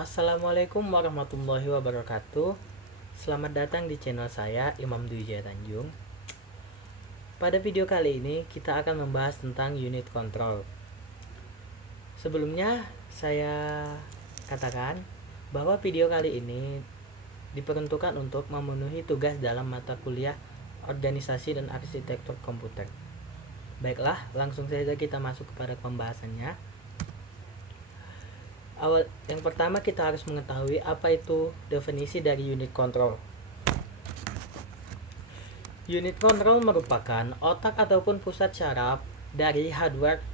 Assalamualaikum warahmatullahi wabarakatuh. Selamat datang di channel saya, Imam Dwi Jaya Tanjung. Pada video kali ini kita akan membahas tentang unit control. Sebelumnya saya katakan bahwa video kali ini diperuntukkan untuk memenuhi tugas dalam mata kuliah Organisasi dan Arsitektur Komputer. Baiklah, langsung saja kita masuk kepada pembahasannya. Yang pertama kita harus mengetahui apa itu definisi dari unit control. Unit control merupakan otak ataupun pusat syaraf dari hardware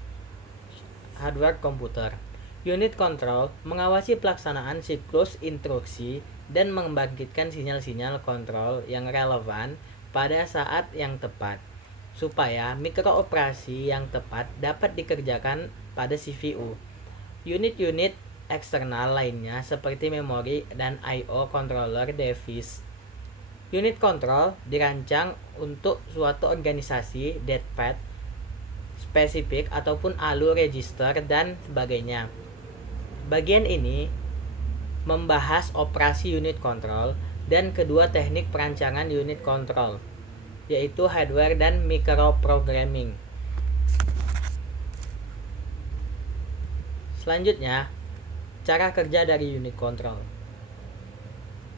komputer. Unit control mengawasi pelaksanaan siklus instruksi dan membangkitkan sinyal-sinyal kontrol yang relevan pada saat yang tepat, supaya mikrooperasi yang tepat dapat dikerjakan pada CPU. Unit-unit eksternal lainnya seperti memori dan I/O controller device. Unit control dirancang untuk suatu organisasi, datapad, spesifik ataupun alur register dan sebagainya. Bagian ini membahas operasi unit control dan kedua teknik perancangan unit control, yaitu hardware dan microprogramming. Selanjutnya, cara kerja dari unit control.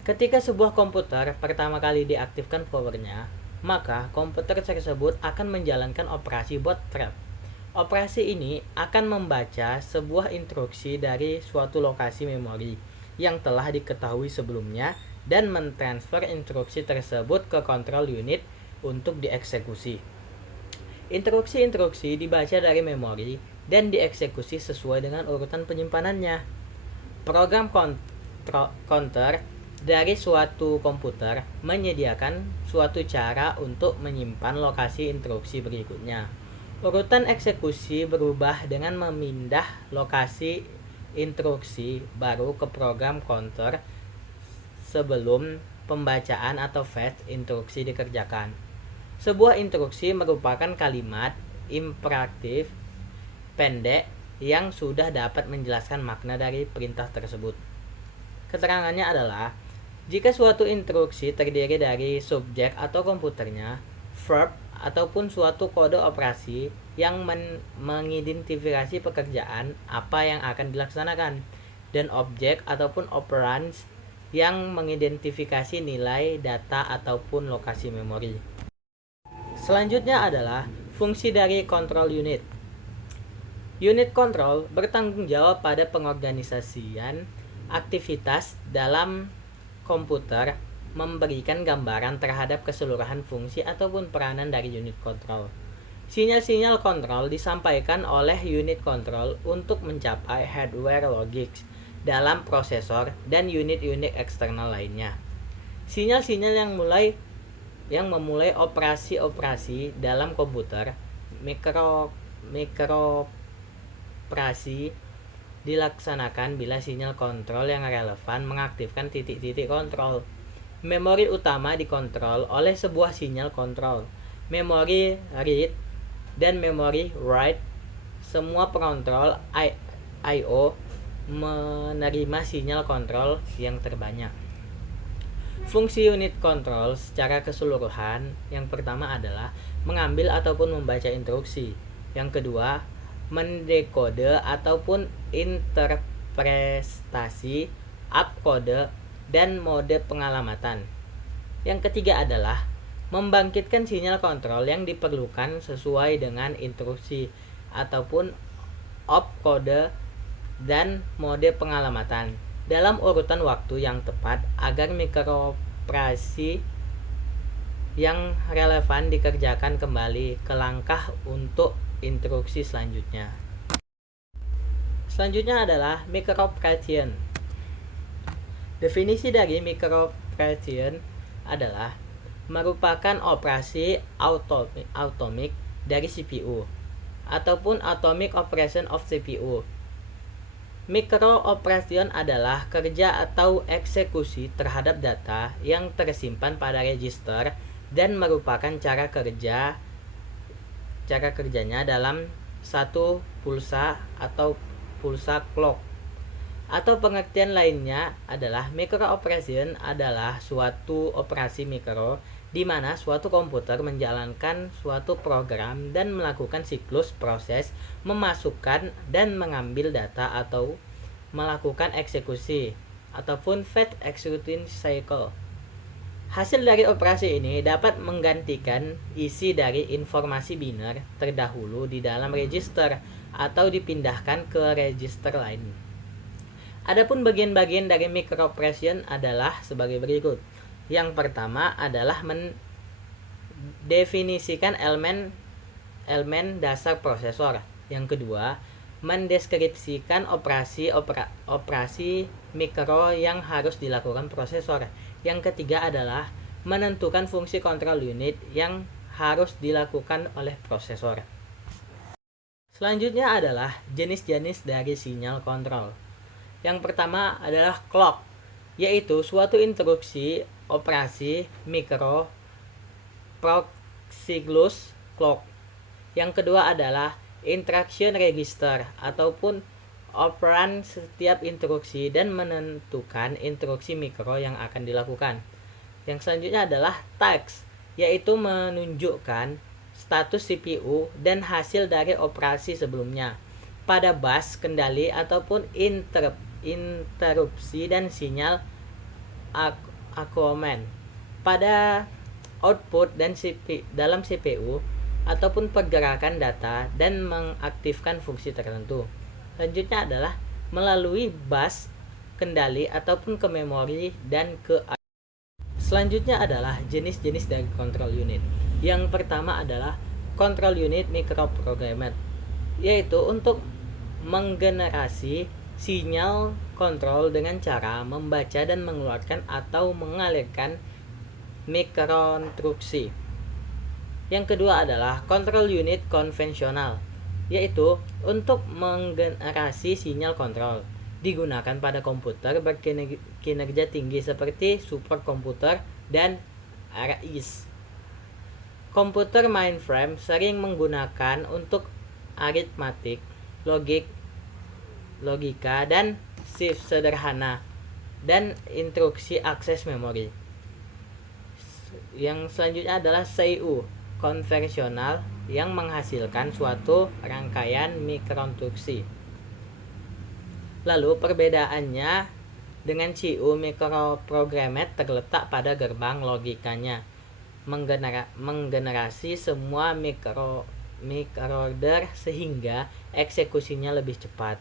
Ketika sebuah komputer pertama kali diaktifkan powernya, maka komputer tersebut akan menjalankan operasi bootstrap. Operasi ini akan membaca sebuah instruksi dari suatu lokasi memori yang telah diketahui sebelumnya dan mentransfer instruksi tersebut ke kontrol unit untuk dieksekusi. Instruksi-instruksi dibaca dari memori dan dieksekusi sesuai dengan urutan penyimpanannya. Program counter dari suatu komputer menyediakan suatu cara untuk menyimpan lokasi instruksi berikutnya. Urutan eksekusi berubah dengan memindah lokasi instruksi baru ke program counter sebelum pembacaan atau fetch instruksi dikerjakan. Sebuah instruksi merupakan kalimat imperatif pendek yang sudah dapat menjelaskan makna dari perintah tersebut. Keterangannya adalah, jika suatu instruksi terdiri dari subjek atau komputernya, verb ataupun suatu kode operasi yang mengidentifikasi pekerjaan apa yang akan dilaksanakan, dan objek ataupun operands yang mengidentifikasi nilai data ataupun lokasi memori. Selanjutnya adalah fungsi dari control unit. Unit control bertanggung jawab pada pengorganisasian aktivitas dalam komputer, memberikan gambaran terhadap keseluruhan fungsi ataupun peranan dari unit control. Sinyal-sinyal kontrol disampaikan oleh unit control untuk mencapai hardware logic dalam prosesor dan unit-unit eksternal lainnya. Sinyal-sinyal yang memulai operasi-operasi dalam komputer, mikroproses dilaksanakan bila sinyal kontrol yang relevan mengaktifkan titik-titik kontrol. Memori utama dikontrol oleh sebuah sinyal kontrol. Memori read dan memori write, semua pengontrol I/O menerima sinyal kontrol yang terbanyak. Fungsi unit control secara keseluruhan, yang pertama adalah mengambil ataupun membaca instruksi. Yang kedua, mendekode ataupun interpretasi upkode dan mode pengalamatan. Yang ketiga adalah membangkitkan sinyal kontrol yang diperlukan sesuai dengan instruksi ataupun opkode dan mode pengalamatan dalam urutan waktu yang tepat agar mikroproses yang relevan dikerjakan kembali ke langkah untuk instruksi selanjutnya. Selanjutnya adalah microprocessor. Definisi dari microprocessor adalah merupakan operasi atomik dari CPU ataupun atomic operation of CPU. Microoperation adalah kerja atau eksekusi terhadap data yang tersimpan pada register dan merupakan cara kerjanya dalam satu pulsa atau pulsa clock. Atau pengertian lainnya adalah microoperation adalah suatu operasi mikro di mana suatu komputer menjalankan suatu program dan melakukan siklus proses memasukkan dan mengambil data atau melakukan eksekusi ataupun fetch executing cycle. Hasil dari operasi ini dapat menggantikan isi dari informasi biner terdahulu di dalam register atau dipindahkan ke register lain. Adapun bagian-bagian dari microoperation adalah sebagai berikut. Yang pertama adalah mendefinisikan elemen dasar prosesor. Yang kedua, mendeskripsikan operasi mikro yang harus dilakukan prosesor. Yang ketiga adalah menentukan fungsi kontrol unit yang harus dilakukan oleh prosesor. Selanjutnya adalah jenis-jenis dari sinyal kontrol. Yang pertama adalah clock, yaitu suatu instruksi operasi mikro procyclus clock. Yang kedua adalah instruction register ataupun operan setiap instruksi dan menentukan instruksi mikro yang akan dilakukan. Yang selanjutnya adalah task, yaitu menunjukkan status CPU dan hasil dari operasi sebelumnya pada bus kendali ataupun interupsi dan sinyal acumen pada output dan dalam CPU ataupun pergerakan data dan mengaktifkan fungsi tertentu. Selanjutnya adalah melalui bus kendali ataupun ke memori dan ke. Selanjutnya adalah jenis-jenis dari control unit. Yang pertama adalah control unit microprogrammer, yaitu untuk menggenerasi sinyal kontrol dengan cara membaca dan mengeluarkan atau mengalirkan mikroinstruksi. Yang kedua adalah control unit konvensional, yaitu untuk menggenerasi sinyal kontrol digunakan pada komputer berkinerja tinggi seperti superkomputer dan RISC. Komputer mainframe sering menggunakan untuk aritmatik, logika dan shift sederhana dan instruksi akses memori. Yang selanjutnya adalah CU konvensional yang menghasilkan suatu rangkaian mikroinstruksi. Lalu perbedaannya dengan CU microprogrammer terletak pada gerbang logikanya, menggenerasi semua microorder sehingga eksekusinya lebih cepat.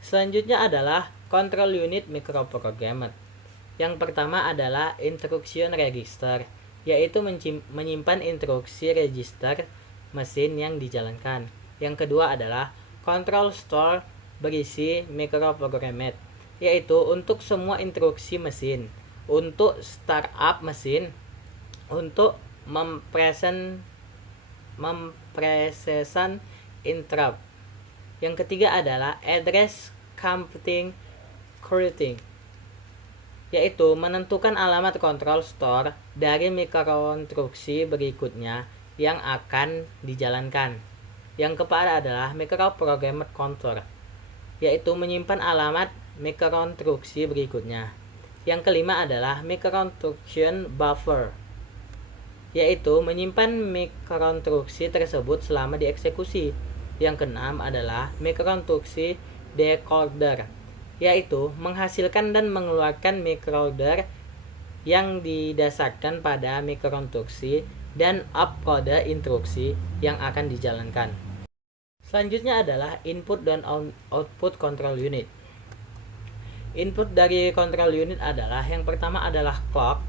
Selanjutnya adalah control unit microprogrammer. Yang pertama adalah instruction register, yaitu menyimpan instruksi register mesin yang dijalankan. Yang kedua adalah control store berisi microprogrammer, yaitu untuk semua instruksi mesin, untuk startup mesin, untuk mempresesan interrupt. Yang ketiga adalah address computing creating, yaitu menentukan alamat control store dari mikroinstruksi berikutnya yang akan dijalankan. Yang keempat adalah microprogrammer counter, yaitu menyimpan alamat mikroinstruksi berikutnya. Yang kelima adalah microinstruction buffer, yaitu menyimpan mikroinstruksi tersebut selama dieksekusi. Yang keenam adalah mikroinstruksi decoder, yaitu menghasilkan dan mengeluarkan mikroorder yang didasarkan pada mikroinstruksi dan opkode instruksi yang akan dijalankan. Selanjutnya adalah input dan output control unit. Input dari control unit adalah yang pertama adalah clock,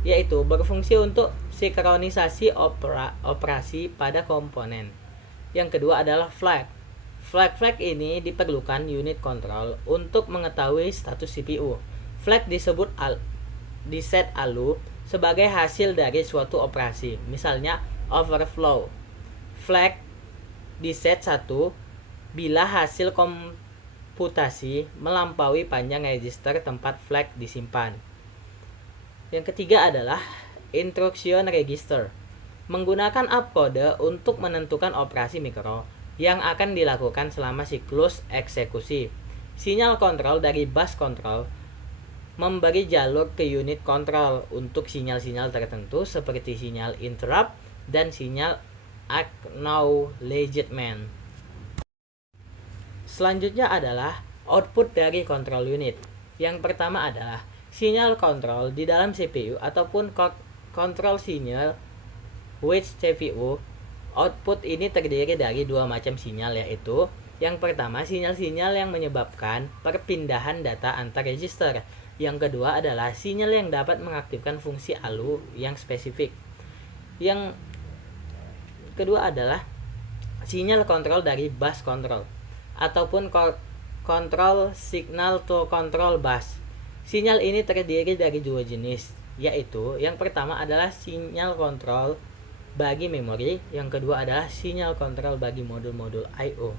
yaitu berfungsi untuk sinkronisasi operasi pada komponen. Yang kedua adalah flag. Flag ini diperlukan unit control untuk mengetahui status CPU. Flag diset ALU sebagai hasil dari suatu operasi, misalnya overflow. Flag diset 1 bila hasil komputasi melampaui panjang register tempat flag disimpan. Yang ketiga adalah instruction register, menggunakan opkode untuk menentukan operasi mikro yang akan dilakukan selama siklus eksekusi. Sinyal kontrol dari bus control memberi jalur ke unit kontrol untuk sinyal-sinyal tertentu seperti sinyal interrupt dan sinyal acknowledgement. Selanjutnya adalah output dari control unit. Yang pertama adalah sinyal kontrol di dalam CPU ataupun control signal with CPU. Output ini terdiri dari dua macam sinyal, yaitu yang pertama sinyal-sinyal yang menyebabkan perpindahan data antar register. Yang kedua adalah sinyal yang dapat mengaktifkan fungsi ALU yang spesifik. Yang kedua adalah sinyal kontrol dari bus control ataupun control signal to control bus. Sinyal ini terdiri dari dua jenis, yaitu yang pertama adalah sinyal kontrol bagi memori, yang kedua adalah sinyal kontrol bagi modul-modul I/O.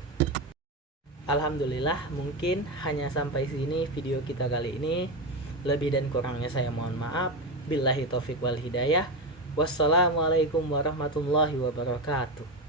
Alhamdulillah, mungkin hanya sampai sini video kita kali ini. Lebih dan kurangnya saya mohon maaf. Billahi taufiq wal hidayah. Wassalamualaikum warahmatullahi wabarakatuh.